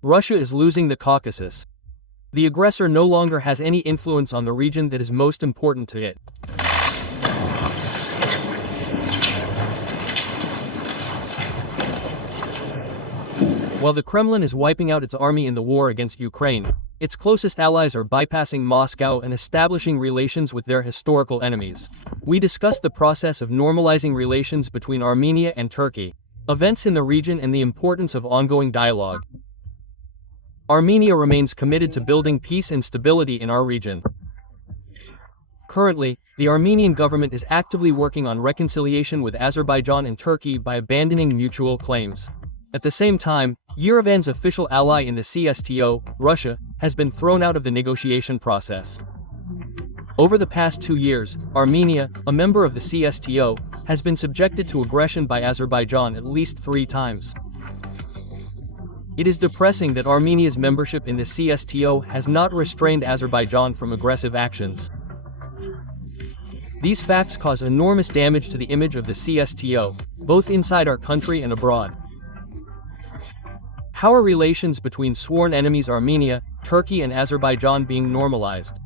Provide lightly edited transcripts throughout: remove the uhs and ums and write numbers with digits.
Russia is losing the Caucasus. The aggressor no longer has any influence on the region that is most important to it. While the Kremlin is wiping out its army in the war against Ukraine, its closest allies are bypassing Moscow and establishing relations with their historical enemies. We discussed the process of normalizing relations between Armenia and Turkey, events in the region and the importance of ongoing dialogue. Armenia remains committed to building peace and stability in our region. Currently, the Armenian government is actively working on reconciliation with Azerbaijan and Turkey by abandoning mutual claims. At the same time, Yerevan's official ally in the CSTO, Russia, has been thrown out of the negotiation process. Over the past 2 years, Armenia, a member of the CSTO, has been subjected to aggression by Azerbaijan at least 3 times. It is depressing that Armenia's membership in the CSTO has not restrained Azerbaijan from aggressive actions. These facts cause enormous damage to the image of the CSTO, both inside our country and abroad. How are relations between sworn enemies Armenia, Turkey and Azerbaijan being normalized?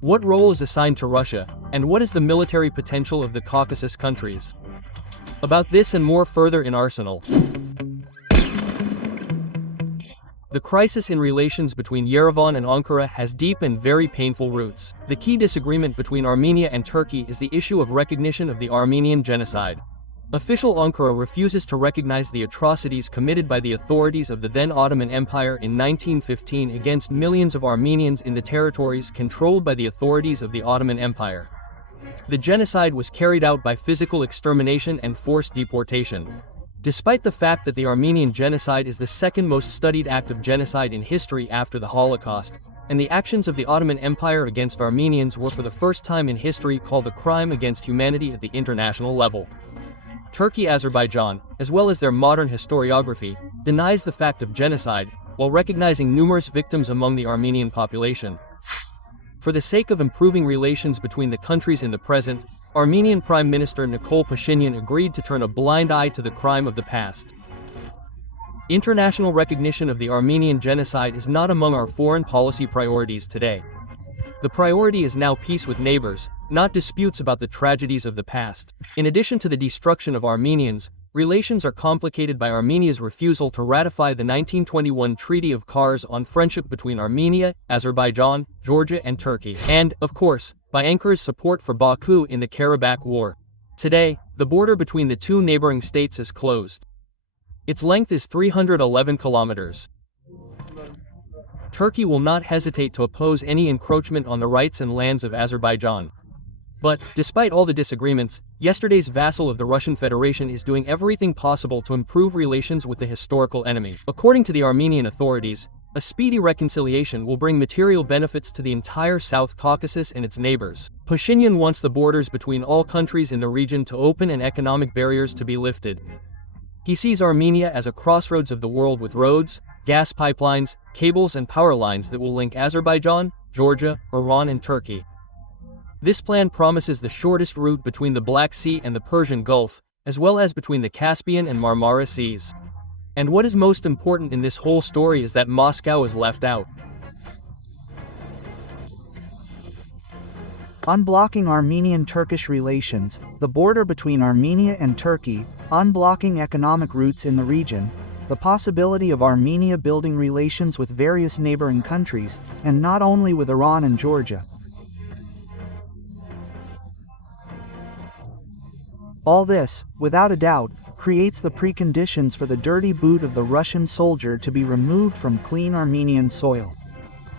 What role is assigned to Russia, and what is the military potential of the Caucasus countries? About this and more further in Arsenal. The crisis in relations between Yerevan and Ankara has deep and very painful roots. The key disagreement between Armenia and Turkey is the issue of recognition of the Armenian genocide. Official Ankara refuses to recognize the atrocities committed by the authorities of the then Ottoman Empire in 1915 against millions of Armenians in the territories controlled by the authorities of the Ottoman Empire. The genocide was carried out by physical extermination and forced deportation. Despite the fact that the Armenian genocide is the second most studied act of genocide in history after the Holocaust, and the actions of the Ottoman Empire against Armenians were for the first time in history called a crime against humanity at the international level. Turkey-Azerbaijan, as well as their modern historiography, denies the fact of genocide, while recognizing numerous victims among the Armenian population. For the sake of improving relations between the countries in the present, Armenian Prime Minister Nikol Pashinyan agreed to turn a blind eye to the crime of the past. International recognition of the Armenian genocide is not among our foreign policy priorities today. The priority is now peace with neighbors, not disputes about the tragedies of the past. In addition to the destruction of Armenians, relations are complicated by Armenia's refusal to ratify the 1921 Treaty of Kars on friendship between Armenia, Azerbaijan, Georgia and Turkey, and, of course, by Ankara's support for Baku in the Karabakh War. Today, the border between the two neighboring states is closed. Its length is 311 kilometers. Turkey will not hesitate to oppose any encroachment on the rights and lands of Azerbaijan. But, despite all the disagreements, yesterday's vassal of the Russian Federation is doing everything possible to improve relations with the historical enemy. According to the Armenian authorities, a speedy reconciliation will bring material benefits to the entire South Caucasus and its neighbors. Pashinyan wants the borders between all countries in the region to open and economic barriers to be lifted. He sees Armenia as a crossroads of the world with roads, gas pipelines, cables and power lines that will link Azerbaijan, Georgia, Iran and Turkey. This plan promises the shortest route between the Black Sea and the Persian Gulf, as well as between the Caspian and Marmara Seas. And what is most important in this whole story is that Moscow is left out. Unblocking Armenian-Turkish relations, the border between Armenia and Turkey, unblocking economic routes in the region, the possibility of Armenia building relations with various neighboring countries, and not only with Iran and Georgia. All this, without a doubt, creates the preconditions for the dirty boot of the Russian soldier to be removed from clean Armenian soil.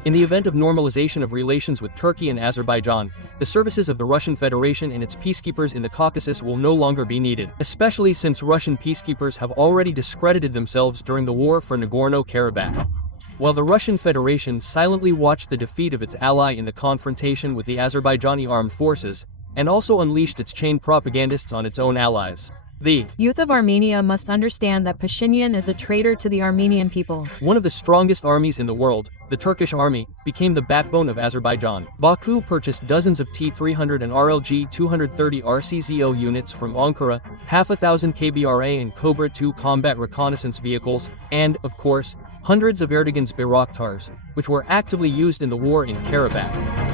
In the event of normalization of relations with Turkey and Azerbaijan, the services of the Russian Federation and its peacekeepers in the Caucasus will no longer be needed, especially since Russian peacekeepers have already discredited themselves during the war for Nagorno-Karabakh. While the Russian Federation silently watched the defeat of its ally in the confrontation with the Azerbaijani armed forces, and also unleashed its chained propagandists on its own allies. The youth of Armenia must understand that Pashinyan is a traitor to the Armenian people. one of the strongest armies in the world, the Turkish army, became the backbone of Azerbaijan. Baku purchased dozens of T-300 and RLG-230 RCZO units from Ankara, half a thousand KBRA and Cobra II combat reconnaissance vehicles, and, of course, hundreds of Erdogan's Bayraktars, which were actively used in the war in Karabakh.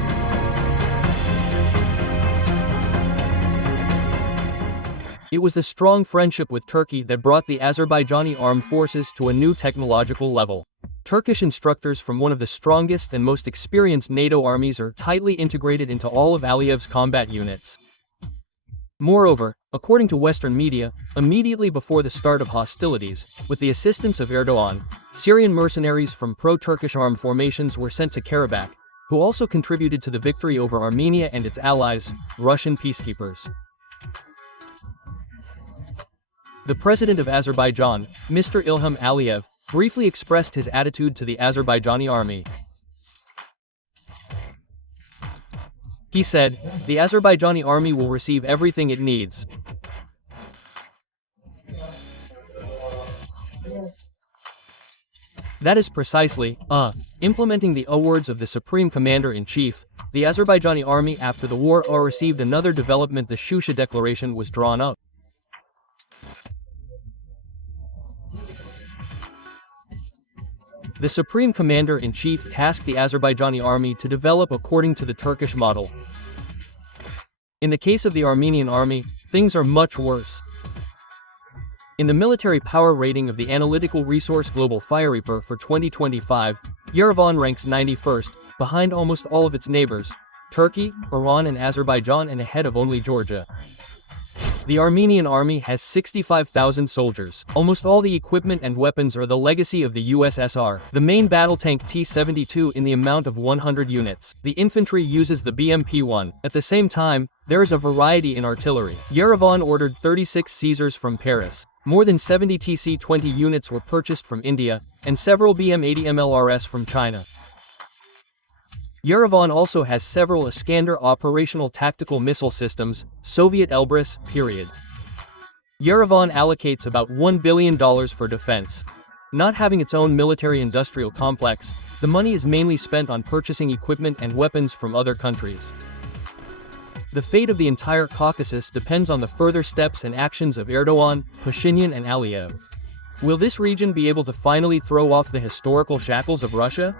It was the strong friendship with Turkey that brought the Azerbaijani armed forces to a new technological level. Turkish instructors from one of the strongest and most experienced NATO armies are tightly integrated into all of Aliyev's combat units. Moreover, according to Western media, immediately before the start of hostilities, with the assistance of Erdogan, Syrian mercenaries from pro-Turkish armed formations were sent to Karabakh, who also contributed to the victory over Armenia and its allies, Russian peacekeepers. The president of Azerbaijan, Mr. Ilham Aliyev, briefly expressed his attitude to the Azerbaijani army. He said, "The Azerbaijani army will receive everything it needs." That is precisely, implementing the words of the Supreme Commander-in-Chief. The Azerbaijani army after the war received another development. The Shusha Declaration was drawn up. The Supreme Commander-in-Chief tasked the Azerbaijani army to develop according to the Turkish model. In the case of the Armenian army, things are much worse. In the military power rating of the analytical resource Global Firereaper for 2025, Yerevan ranks 91st, behind almost all of its neighbors, Turkey, Iran and Azerbaijan, and ahead of only Georgia. The Armenian army has 65,000 soldiers. Almost all the equipment and weapons are the legacy of the USSR. The main battle tank T-72 in the amount of 100 units. The infantry uses the BMP-1. At the same time, there is a variety in artillery. Yerevan ordered 36 Caesars from Paris. More than 70 TC-20 units were purchased from India, and several BM-80 MLRS from China. Yerevan also has several Iskander operational tactical missile systems, Soviet Elbrus, period. Yerevan allocates about $1 billion for defense. Not having its own military-industrial complex, the money is mainly spent on purchasing equipment and weapons from other countries. The fate of the entire Caucasus depends on the further steps and actions of Erdogan, Pashinyan and Aliyev. Will this region be able to finally throw off the historical shackles of Russia?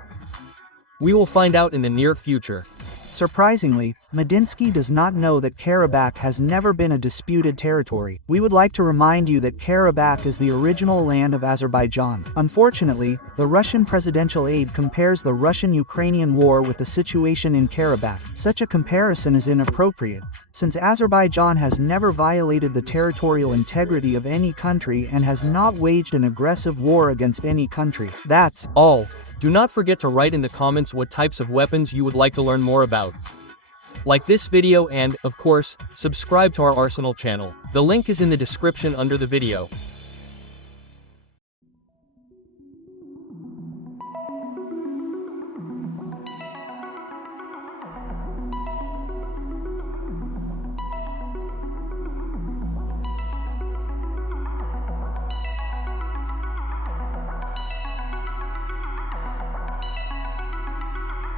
We will find out in the near future. Surprisingly, Medinsky does not know that Karabakh has never been a disputed territory. We would like to remind you that Karabakh is the original land of Azerbaijan. Unfortunately, the Russian presidential aide compares the Russian-Ukrainian war with the situation in Karabakh. Such a comparison is inappropriate, since Azerbaijan has never violated the territorial integrity of any country and has not waged an aggressive war against any country. That's all. Do not forget to write in the comments what types of weapons you would like to learn more about. Like this video and, of course, subscribe to our Arsenal channel. The link is in the description under the video.